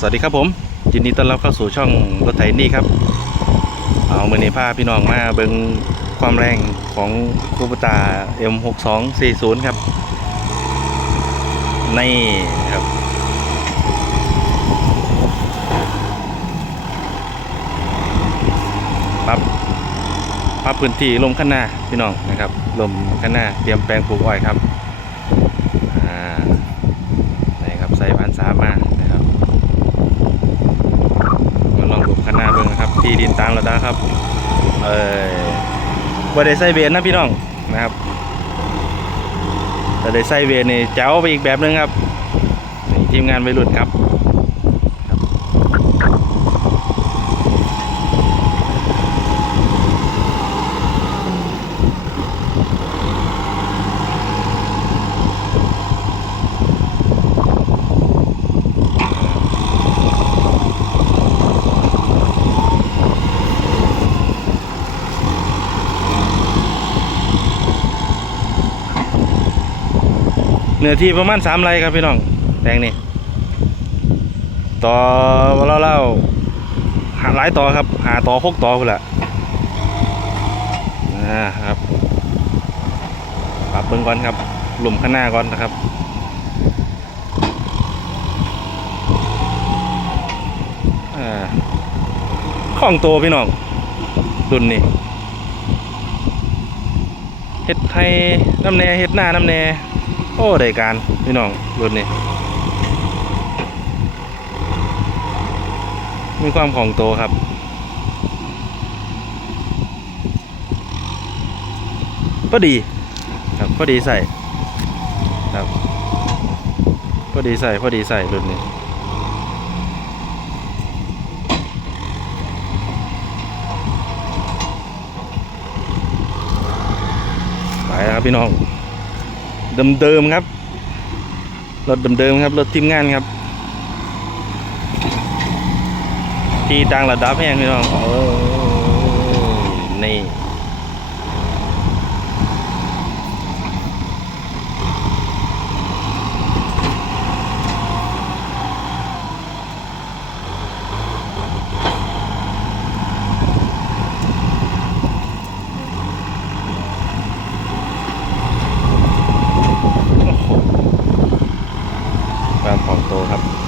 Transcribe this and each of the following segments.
สวัสดีครับผมยินดีต้อนรับเข้าสู่ช่องรถไถนี่ครับ เอามือนี้พาพี่น้องมาเบิงความแรงของคูปตา M6240 ครับนี่ครับปรับปับพื้นที่ลมข้างหน้าพี่น้องนะครับลมข้างหน้าเตรียมแปลงปลูกอ้อยครับอ่านี่ครับใส่พันสามมานะครับมาลองดูข้างหน้าเบิ่ง นะครับที่ดินตามระครับ เออบ่ได้ใส่เวนนะพี่น้องนะครับแต่ได้ไซเวนนี่แจ๋วไปอีกแบบนึงครับทีมงานไปหลุดครับ เนื้อที่ประมาณสามไร่ครับพี่น้องแปลงนี้ต่อเล่าเล่าหาหลายต่อครับ หาต่อหกต่อพุ่นละอ่าครับปรับเบิ้งก่อนครับ หลุมข้างหน้าก่อนนะครับอ่าข้องโตพี่น้องรุ่นนี้เฮ็ดไทยน้ำแน่เฮ็ดหน้าน้ำแน่ โอ้ได้การพี่น้องรุ่นนี้มีความของโตครับพอดีครับพอดีใส่ครับพอดีใส่พอดีใส่รุ่นนี้ไปครับพี่น้อง เดิมๆครับ รถเดิมๆครับ รถทีมงานครับ ที่ต่างระดับแห่งพี่น้องโอ้นี่ ความของโตครับ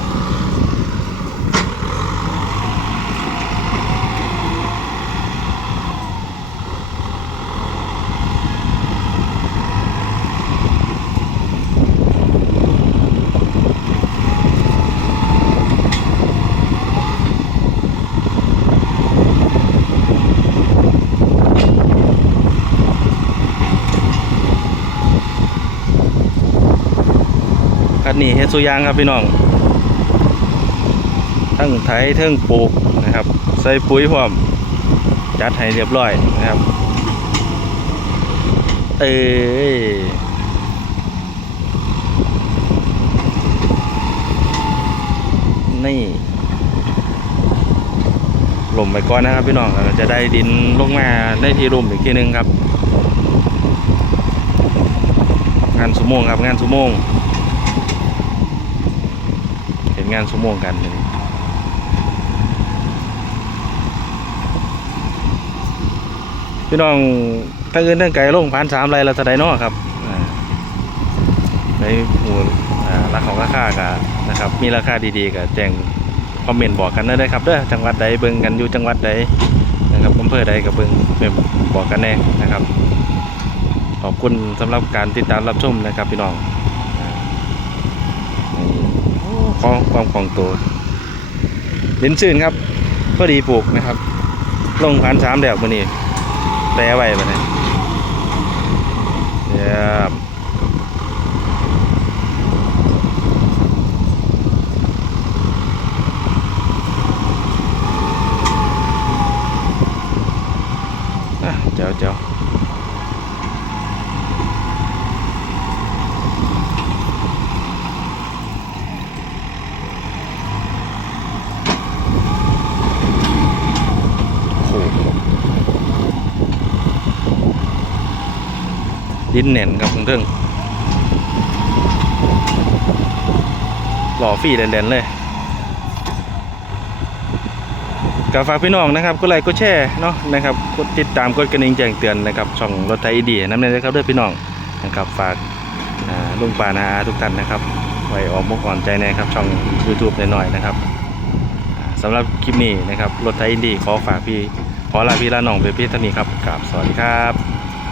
คันนี้เฮ็ดสุยางครับพี่น้องทั้งไถทั้งปลูกนะครับ ใส่ปุ๋ยพร้อม จัดให้เรียบร้อยนะครับ เอ้ยนี่หล่มไปก่อนนะครับพี่น้องจะได้ดินลงมาได้ที่รุมอีกทีหนึงครับ งานสุโมงครับงานสุโมง งานชั่วโมงกันเลยพี่น้องทั้งเงินทั้งไก่ลงผ่านสามไรล้วจะได้นอครับในหมู่ราคาราคากะนนะครับ มีราคาดีๆกับแจ้งคอมเมนต์บอกกันได้เลยครับเด้อจังหวัดใดเบิ่งกันอยู่จังหวัดใดนะครับอำเภอใดกับเบิ่งเมมบอกกันแน่นะครับ ขอบคุณสำหรับการติดตามรับชมนะครับพี่น้อง ของความของตัวดินชื้นครับพอดีปลูกนะครับ ลงพันสามแดดมันนี้แปรไว้ไปเลยเยี่ยมเจ้าเจ้า ดินแน่นครับเพื่อนหล่อฟรีแลนๆเลยก็ฝากพี่น้องนะครับกดไลค์กดแชร์เนาะนะครับกดติดตามกดกระดิ่งแจ้งเตือนนะครับช่องรถไทยดีน้ำเนยนะครับด้อพี่น้องนะครับฝากลุงป่านาอาทุกท่านนะครับ ไว้ออกมกอ่อนใจในครับช่อง YouTube หน่อยๆนะครับสำหรับคลิปนี้นะครับรถไทยอินดีขอฝากพี่ขอลาพี่ลาน้องไปพี่ท่านี้ครับกราบสวัสดีครับ